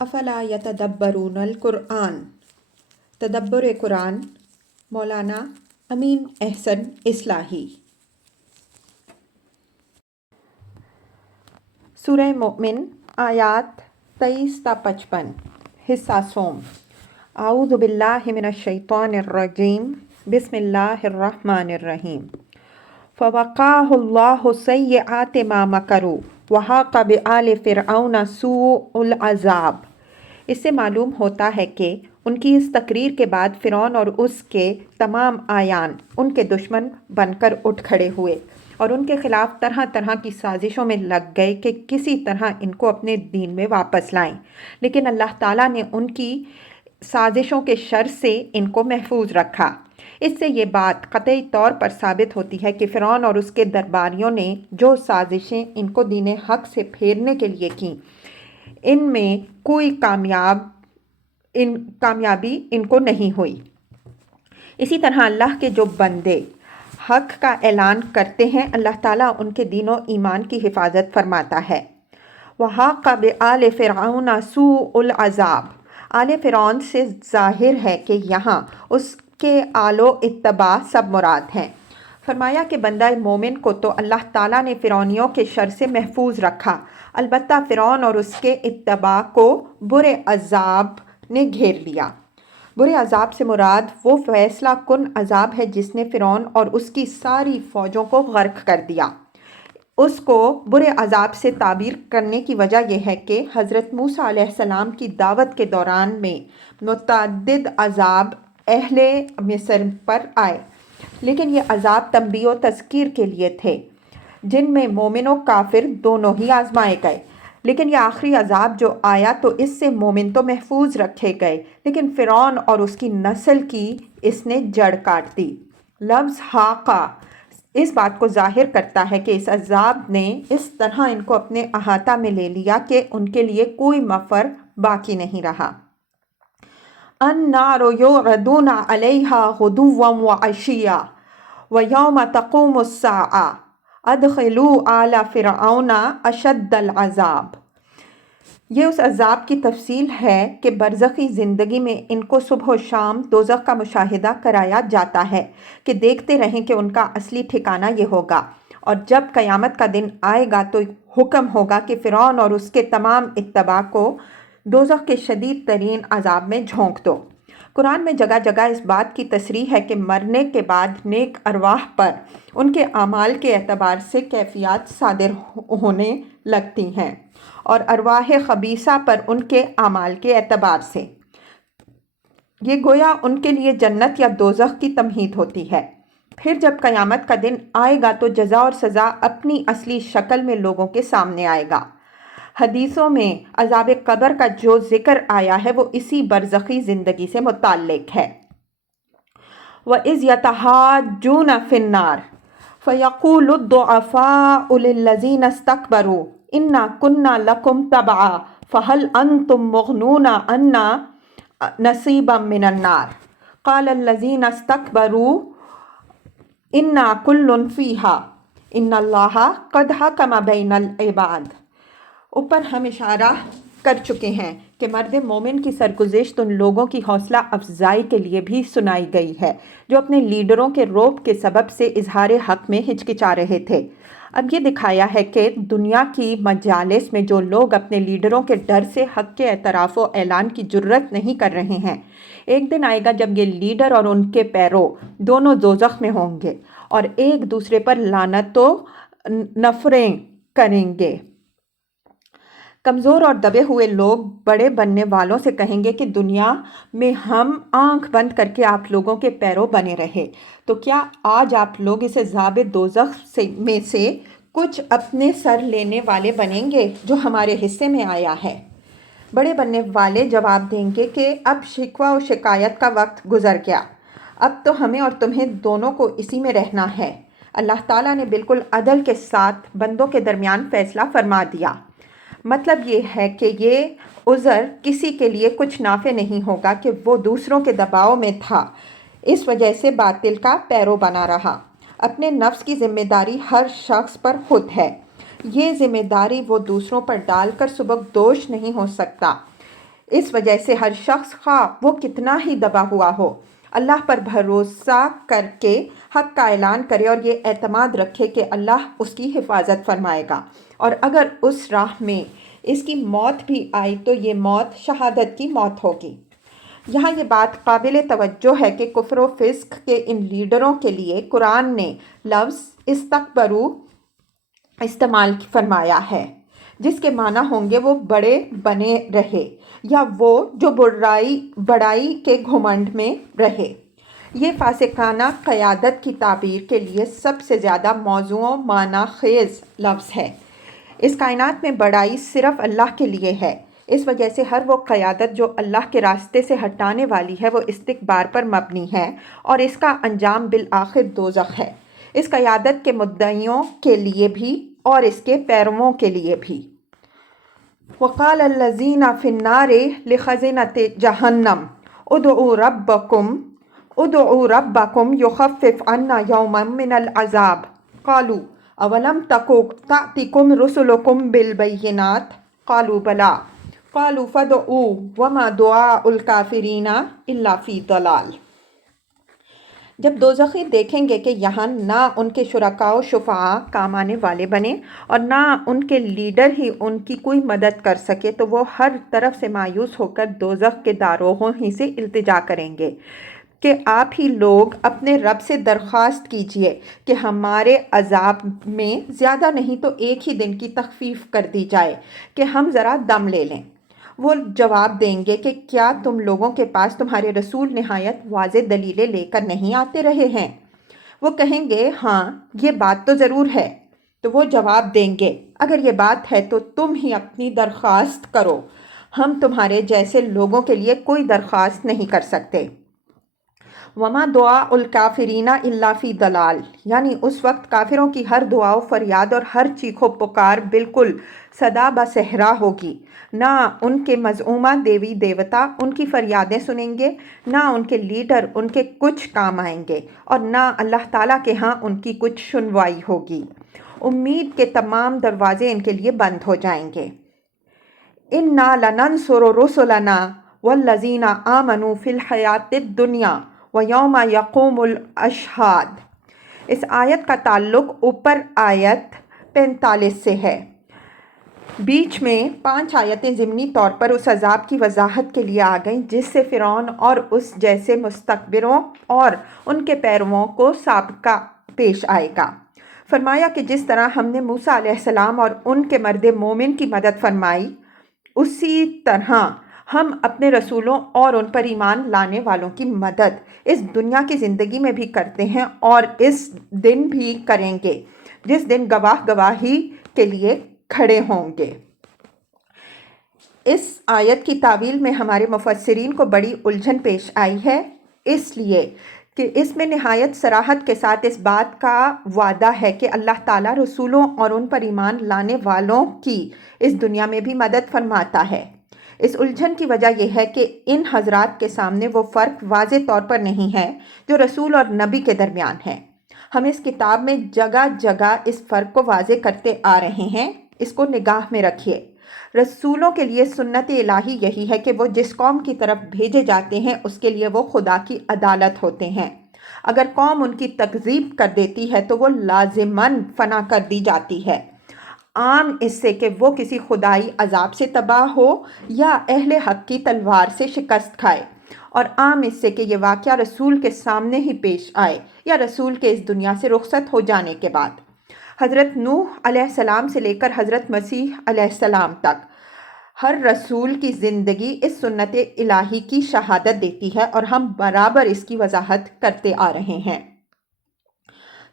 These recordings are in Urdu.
افلا یتدبرون القرآن، تدبر قرآن، مولانا امین احسن اصلاحی۔ سورہ مومن آیات 23 تا 55، حصہ سوم۔ اعوذ باللہ من الشیطان الرجیم، بسم اللہ الرحمن الرحیم۔ فوقاہ اللہ سیئات ما مکروا وحاق بآل فرعون سوء العذاب۔ اس سے معلوم ہوتا ہے کہ ان کی اس تقریر کے بعد فرعون اور اس کے تمام آیان ان کے دشمن بن کر اٹھ کھڑے ہوئے اور ان کے خلاف طرح طرح کی سازشوں میں لگ گئے کہ کسی طرح ان کو اپنے دین میں واپس لائیں، لیکن اللہ تعالیٰ نے ان کی سازشوں کے شر سے ان کو محفوظ رکھا۔ اس سے یہ بات قطعی طور پر ثابت ہوتی ہے کہ فرعون اور اس کے درباریوں نے جو سازشیں ان کو دین حق سے پھیرنے کے لیے کیں، ان میں کوئی کامیابی ان کو نہیں ہوئی۔ اسی طرح اللہ کے جو بندے حق کا اعلان کرتے ہیں، اللہ تعالیٰ ان کے دین و ایمان کی حفاظت فرماتا ہے۔ وَحَاقَ بِآلِ فِرْعَوْنَ سُوءُ الْعَذَابِ۔ آل فرعون سے ظاہر ہے کہ یہاں اس کے آل و اتباع سب مراد ہیں۔ فرمایا کہ بندہ مومن کو تو اللہ تعالیٰ نے فرعونیوں کے شر سے محفوظ رکھا، البتہ فرعون اور اس کے اتباع کو برے عذاب نے گھیر لیا۔ برے عذاب سے مراد وہ فیصلہ کن عذاب ہے جس نے فرعون اور اس کی ساری فوجوں کو غرق کر دیا۔ اس کو برے عذاب سے تعبیر کرنے کی وجہ یہ ہے کہ حضرت موسیٰ علیہ السلام کی دعوت کے دوران میں متعدد عذاب اہل مصر پر آئے، لیکن یہ عذاب تنبیہ و تذکیر کے لیے تھے، جن میں مومن و کافر دونوں ہی آزمائے گئے۔ لیکن یہ آخری عذاب جو آیا تو اس سے مومن تو محفوظ رکھے گئے، لیکن فرعون اور اس کی نسل کی اس نے جڑ کاٹ دی۔ لفظ حاقہ اس بات کو ظاہر کرتا ہے کہ اس عذاب نے اس طرح ان کو اپنے احاطہ میں لے لیا کہ ان کے لیے کوئی مفر باقی نہیں رہا۔ النار یعرضون علیہا غدوا وعشیا ویوم تقوم الساعہ ادخلوا آل فرعون اشد العذاب۔ یہ اس عذاب کی تفصیل ہے کہ برزخی زندگی میں ان کو صبح و شام دوزخ کا مشاہدہ کرایا جاتا ہے کہ دیکھتے رہیں کہ ان کا اصلی ٹھکانہ یہ ہوگا، اور جب قیامت کا دن آئے گا تو حکم ہوگا کہ فرعون اور اس کے تمام اتباع کو دوزخ کے شدید ترین عذاب میں جھونک دو۔ قرآن میں جگہ جگہ اس بات کی تصریح ہے کہ مرنے کے بعد نیک ارواح پر ان کے اعمال کے اعتبار سے کیفیات صادر ہونے لگتی ہیں، اور ارواح خبیثہ پر ان کے اعمال کے اعتبار سے۔ یہ گویا ان کے لیے جنت یا دوزخ کی تمہید ہوتی ہے۔ پھر جب قیامت کا دن آئے گا تو جزا اور سزا اپنی اصلی شکل میں لوگوں کے سامنے آئے گا۔ حدیثوں میں عذاب قبر کا جو ذکر آیا ہے وہ اسی برزخی زندگی سے متعلق ہے۔ وَإِذْ يَتَحَاجُّونَ فِي النَّارِ فَيَقُولُ الضُّعَفَاءُ لِلَّذِينَ اسْتَكْبَرُوا إِنَّا كُنَّا لَكُمْ تَبَعًا فَهَلْ أَنْتُمْ مُغْنُونَ عَنَّا نَصِيبًا مِنَ النَّارِ قَالَ الَّذِينَ اسْتَكْبَرُوا إِنَّا كُلٌّ فِيهَا إِنَّ اللَّهَ قَدْ حَكَمَ بَيْنَ الْعِبَادِ۔ اوپر ہم اشارہ کر چکے ہیں کہ مرد مومن کی سرگزشت ان لوگوں کی حوصلہ افزائی کے لیے بھی سنائی گئی ہے جو اپنے لیڈروں کے رعب کے سبب سے اظہار حق میں ہچکچا رہے تھے۔ اب یہ دکھایا ہے کہ دنیا کی مجالس میں جو لوگ اپنے لیڈروں کے ڈر سے حق کے اعتراف و اعلان کی جرت نہیں کر رہے ہیں، ایک دن آئے گا جب یہ لیڈر اور ان کے پیرو دونوں دوزخ میں ہوں گے اور ایک دوسرے پر لعنت و نفریں کریں گے۔ کمزور اور دبے ہوئے لوگ بڑے بننے والوں سے کہیں گے کہ دنیا میں ہم آنکھ بند کر کے آپ لوگوں کے پیرو بنے رہے، تو کیا آج آپ لوگ اس عذاب دوزخ میں سے کچھ اپنے سر لینے والے بنیں گے جو ہمارے حصے میں آیا ہے؟ بڑے بننے والے جواب دیں گے کہ اب شکوہ و شکایت کا وقت گزر گیا، اب تو ہمیں اور تمہیں دونوں کو اسی میں رہنا ہے۔ اللہ تعالیٰ نے بالکل عدل کے ساتھ بندوں کے درمیان فیصلہ فرما دیا۔ مطلب یہ ہے کہ یہ عذر کسی کے لیے کچھ نافع نہیں ہوگا کہ وہ دوسروں کے دباؤ میں تھا، اس وجہ سے باطل کا پیرو بنا رہا۔ اپنے نفس کی ذمہ داری ہر شخص پر خود ہے، یہ ذمہ داری وہ دوسروں پر ڈال کر سبکدوش نہیں ہو سکتا۔ اس وجہ سے ہر شخص خواہ وہ کتنا ہی دبا ہوا ہو اللہ پر بھروسہ کر کے حق کا اعلان کرے اور یہ اعتماد رکھے کہ اللہ اس کی حفاظت فرمائے گا، اور اگر اس راہ میں اس کی موت بھی آئی تو یہ موت شہادت کی موت ہوگی۔ یہاں یہ بات قابل توجہ ہے کہ کفر و فسق کے ان لیڈروں کے لیے قرآن نے لفظ استکبرو استعمال فرمایا ہے، جس کے معنی ہوں گے وہ بڑے بنے رہے یا وہ جو بڑائی کے گھمنڈ میں رہے۔ یہ فاسقانہ قیادت کی تعبیر کے لیے سب سے زیادہ موزوں و معنی خیز لفظ ہے۔ اس کائنات میں بڑائی صرف اللہ کے لیے ہے، اس وجہ سے ہر وہ قیادت جو اللہ کے راستے سے ہٹانے والی ہے وہ استکبار پر مبنی ہے اور اس کا انجام بالآخر دوزخ ہے، اس قیادت کے مدعیوں کے لیے بھی اور اس کے پیرووں کے لیے بھی۔ وقال الذین فی النار لخزنۃ جہنم ادعوا ربکم یخفف عنا یوما من العذاب قالوا اولم تأتکم رسلکم بالبینات قالوا بلی قالوا فادعوا وما دعاء الکافرین الا فی ضلال۔ جب دوزخی دیکھیں گے کہ یہاں نہ ان کے شرکاء و شفعاء کام آنے والے بنے اور نہ ان کے لیڈر ہی ان کی کوئی مدد کر سکے تو وہ ہر طرف سے مایوس ہو کر دوزخ کے داروغوں ہی سے التجا کریں گے کہ آپ ہی لوگ اپنے رب سے درخواست کیجئے کہ ہمارے عذاب میں زیادہ نہیں تو ایک ہی دن کی تخفیف کر دی جائے کہ ہم ذرا دم لے لیں۔ وہ جواب دیں گے کہ کیا تم لوگوں کے پاس تمہارے رسول نہایت واضح دلیلیں لے کر نہیں آتے رہے ہیں؟ وہ کہیں گے ہاں یہ بات تو ضرور ہے۔ تو وہ جواب دیں گے اگر یہ بات ہے تو تم ہی اپنی درخواست کرو، ہم تمہارے جیسے لوگوں کے لیے کوئی درخواست نہیں کر سکتے۔ وما دعاء الکافرین الا فی ضلال، یعنی اس وقت کافروں کی ہر دعا و فریاد اور ہر چیخ و پکار بالکل صدا بصحرا ہوگی، نہ ان کے مزعومہ دیوی دیوتا ان کی فریادیں سنیں گے، نہ ان کے لیڈر ان کے کچھ کام آئیں گے اور نہ اللہ تعالیٰ کے ہاں ان کی کچھ سنوائی ہوگی۔ امید کے تمام دروازے ان کے لیے بند ہو جائیں گے۔ انا لننصر رسلنا والذین آمنوا فی الحیاۃ الدنیا ویوم یقوم الاشہاد۔ اس آیت کا تعلق اوپر آیت 45 سے ہے۔ بیچ میں 5 آیتیں ضمنی طور پر اس عذاب کی وضاحت کے لیے آ گئیں جس سے فرعون اور اس جیسے مستکبروں اور ان کے پیرووں کو سابقہ پیش آئے گا۔ فرمایا کہ جس طرح ہم نے موسیٰ علیہ السلام اور ان کے مرد مومن کی مدد فرمائی، اسی طرح ہم اپنے رسولوں اور ان پر ایمان لانے والوں کی مدد اس دنیا کی زندگی میں بھی کرتے ہیں اور اس دن بھی کریں گے جس دن گواہی کے لیے کھڑے ہوں گے۔ اس آیت کی تعویل میں ہمارے مفسرین کو بڑی الجھن پیش آئی ہے، اس لیے کہ اس میں نہایت صراحت کے ساتھ اس بات کا وعدہ ہے کہ اللہ تعالیٰ رسولوں اور ان پر ایمان لانے والوں کی اس دنیا میں بھی مدد فرماتا ہے۔ اس الجھن کی وجہ یہ ہے کہ ان حضرات کے سامنے وہ فرق واضح طور پر نہیں ہے جو رسول اور نبی کے درمیان ہے۔ ہم اس کتاب میں جگہ جگہ اس فرق کو واضح کرتے آ رہے ہیں، اس کو نگاہ میں رکھیے۔ رسولوں کے لیے سنت الہی یہی ہے کہ وہ جس قوم کی طرف بھیجے جاتے ہیں اس کے لیے وہ خدا کی عدالت ہوتے ہیں۔ اگر قوم ان کی تکذیب کر دیتی ہے تو وہ لازماً فنا کر دی جاتی ہے، عام اس سے کہ وہ کسی خدائی عذاب سے تباہ ہو یا اہل حق کی تلوار سے شکست کھائے، اور عام اس سے کہ یہ واقعہ رسول کے سامنے ہی پیش آئے یا رسول کے اس دنیا سے رخصت ہو جانے کے بعد۔ حضرت نوح علیہ السلام سے لے کر حضرت مسیح علیہ السلام تک ہر رسول کی زندگی اس سنت الہی کی شہادت دیتی ہے اور ہم برابر اس کی وضاحت کرتے آ رہے ہیں۔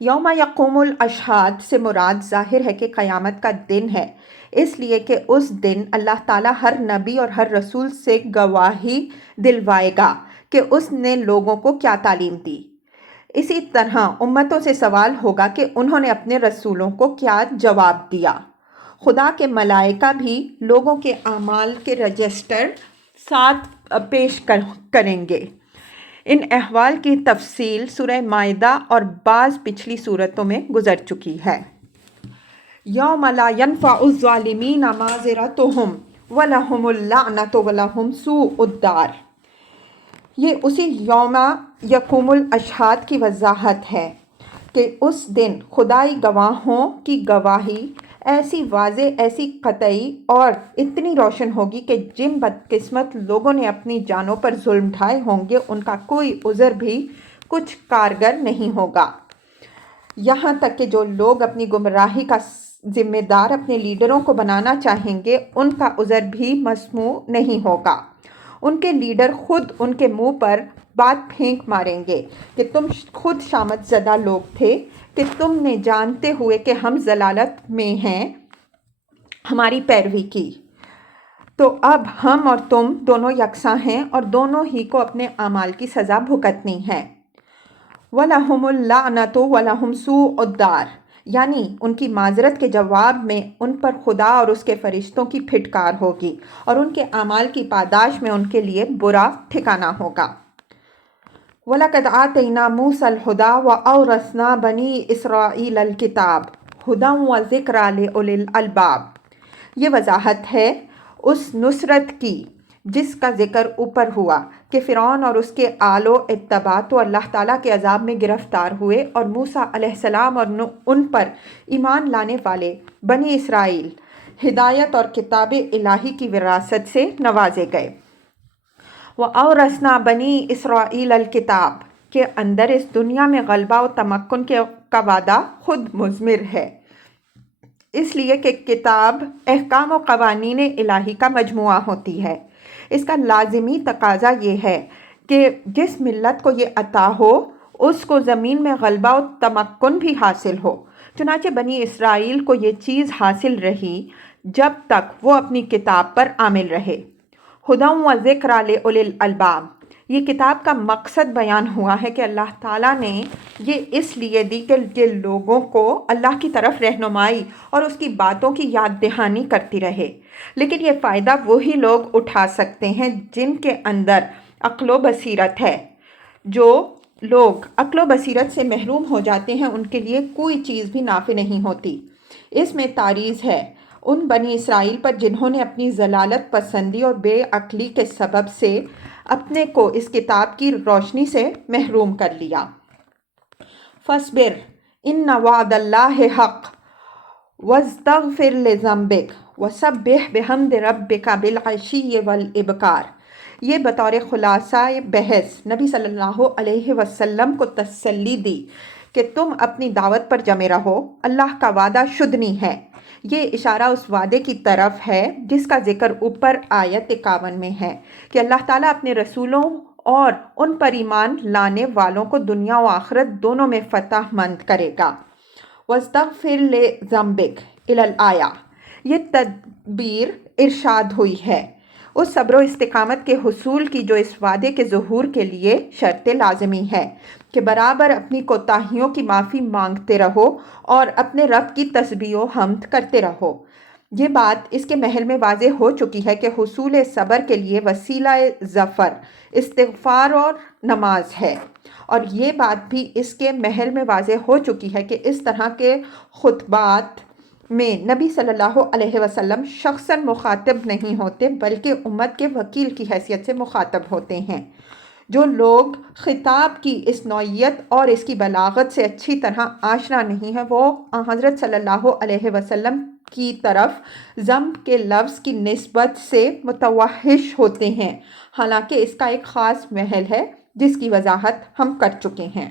یوم یقوم الاشہاد سے مراد ظاہر ہے کہ قیامت کا دن ہے، اس لیے کہ اس دن اللہ تعالیٰ ہر نبی اور ہر رسول سے گواہی دلوائے گا کہ اس نے لوگوں کو کیا تعلیم دی۔ اسی طرح امتوں سے سوال ہوگا کہ انہوں نے اپنے رسولوں کو کیا جواب دیا۔ خدا کے ملائکہ بھی لوگوں کے اعمال کے رجسٹر ساتھ پیش کریں گے۔ ان احوال کی تفصیل سورہ مائدہ اور بعض پچھلی صورتوں میں گزر چکی ہے۔ یوم لا ینفع الظالمین معذرتہم وَلَهُمُ اللَّعْنَةُ وَلَهُمْ سُوءُ الدَّارِ۔ یہ اسی یوم یقوم الاشہاد کی وضاحت ہے کہ اس دن خدائی گواہوں کی گواہی ایسی واضح، ایسی قطعی اور اتنی روشن ہوگی کہ جن بدقسمت لوگوں نے اپنی جانوں پر ظلم ڈھائے ہوں گے ان کا کوئی عذر بھی کچھ کارگر نہیں ہوگا۔ یہاں تک کہ جو لوگ اپنی گمراہی کا ذمہ دار اپنے لیڈروں کو بنانا چاہیں گے ان کا عذر بھی مسموع نہیں ہوگا۔ ان کے لیڈر خود ان کے منہ پر بات پھینک ماریں گے کہ تم خود شامت زدہ لوگ تھے، کہ تم نے جانتے ہوئے کہ ہم ضلالت میں ہیں ہماری پیروی کی، تو اب ہم اور تم دونوں یکساں ہیں اور دونوں ہی کو اپنے اعمال کی سزا بھگتنی ہے۔ وَلَهُمُ اللَّعْنَةُ وَلَهُمْ سُوءُ الدَّارِ، یعنی ان کی معذرت کے جواب میں ان پر خدا اور اس کے فرشتوں کی پھٹکار ہوگی اور ان کے اعمال کی پاداش میں ان کے لیے برا ٹھکانہ ہوگا۔ وَلَقَدْ آتَيْنَا مُوسَى الْهُدَىٰ وَأَوْرَثْنَا بَنِي إِسْرَائِيلَ الْكِتَابَ هُدًى وَذِكْرَىٰ لِأُولِي الْأَلْبَابِ۔ یہ وضاحت ہے اس نصرت کی جس کا ذکر اوپر ہوا کہ فرعون اور اس کے آل و اتباع تو اللہ تعالیٰ کے عذاب میں گرفتار ہوئے اور موسیٰ علیہ السلام اور ان پر ایمان لانے والے بنی اسرائیل ہدایت اور کتاب الہی کی وراثت سے نوازے گئے۔ وَأَوْرَثْنَا بَنِي إِسْرَائِيلَ الْكِتَابَ کے اندر اس دنیا میں غلبہ و تمکن کا وعدہ خود مضمر ہے، اس لیے کہ کتاب احکام و قوانین الہی کا مجموعہ ہوتی ہے۔ اس کا لازمی تقاضا یہ ہے کہ جس ملت کو یہ عطا ہو اس کو زمین میں غلبہ و تمکن بھی حاصل ہو۔ چنانچہ بنی اسرائیل کو یہ چیز حاصل رہی جب تک وہ اپنی کتاب پر عامل رہے۔ ہدی و ذکر لأولی الالباب، یہ کتاب کا مقصد بیان ہوا ہے کہ اللہ تعالیٰ نے یہ اس لیے دی کہ لوگوں کو اللہ کی طرف رہنمائی اور اس کی باتوں کی یاد دہانی کرتی رہے۔ لیکن یہ فائدہ وہی لوگ اٹھا سکتے ہیں جن کے اندر عقل و بصیرت ہے۔ جو لوگ عقل و بصیرت سے محروم ہو جاتے ہیں ان کے لیے کوئی چیز بھی نافع نہیں ہوتی۔ اس میں تعریض ہے ان بنی اسرائیل پر جنہوں نے اپنی ضلالت پسندی اور بے عقلی کے سبب سے اپنے کو اس کتاب کی روشنی سے محروم کر لیا۔ فَاصْبِرْ إِنَّ وَعْدَ اللَّهِ حَقٌّ وَاسْتَغْفِرْ لِذَنبِكَ وَسَبِّحْ بِحَمْدِ رَبِّكَ بِالْعَشِيِّ وَالْإِبْكَارِ۔ یہ بطور خلاصہ بحث نبی صلی اللہ علیہ وسلم کو تسلی دی کہ تم اپنی دعوت پر جمے رہو، اللہ کا وعدہ شدنی ہے۔ یہ اشارہ اس وعدے کی طرف ہے جس کا ذکر اوپر آیت 51 میں ہے کہ اللہ تعالیٰ اپنے رسولوں اور ان پر ایمان لانے والوں کو دنیا و آخرت دونوں میں فتح مند کرے گا۔ وَاسْتَغْفِرْ لِذَنبِكَ إِلَى الْآیَةِ، یہ تدبیر ارشاد ہوئی ہے اس صبر و استقامت کے حصول کی جو اس وعدے کے ظہور کے لیے شرط لازمی ہے کہ برابر اپنی کوتاہیوں کی معافی مانگتے رہو اور اپنے رب کی تسبیح و حمد کرتے رہو۔ یہ بات اس کے محل میں واضح ہو چکی ہے کہ حصول صبر کے لیے وسیلہ ظفر استغفار اور نماز ہے، اور یہ بات بھی اس کے محل میں واضح ہو چکی ہے کہ اس طرح کے خطبات میں نبی صلی اللہ علیہ وسلم شخصاً مخاطب نہیں ہوتے بلکہ امت کے وکیل کی حیثیت سے مخاطب ہوتے ہیں۔ جو لوگ خطاب کی اس نوعیت اور اس کی بلاغت سے اچھی طرح آشنا نہیں ہیں وہ حضرت صلی اللہ علیہ وسلم کی طرف ذم کے لفظ کی نسبت سے متوحش ہوتے ہیں، حالانکہ اس کا ایک خاص محل ہے جس کی وضاحت ہم کر چکے ہیں۔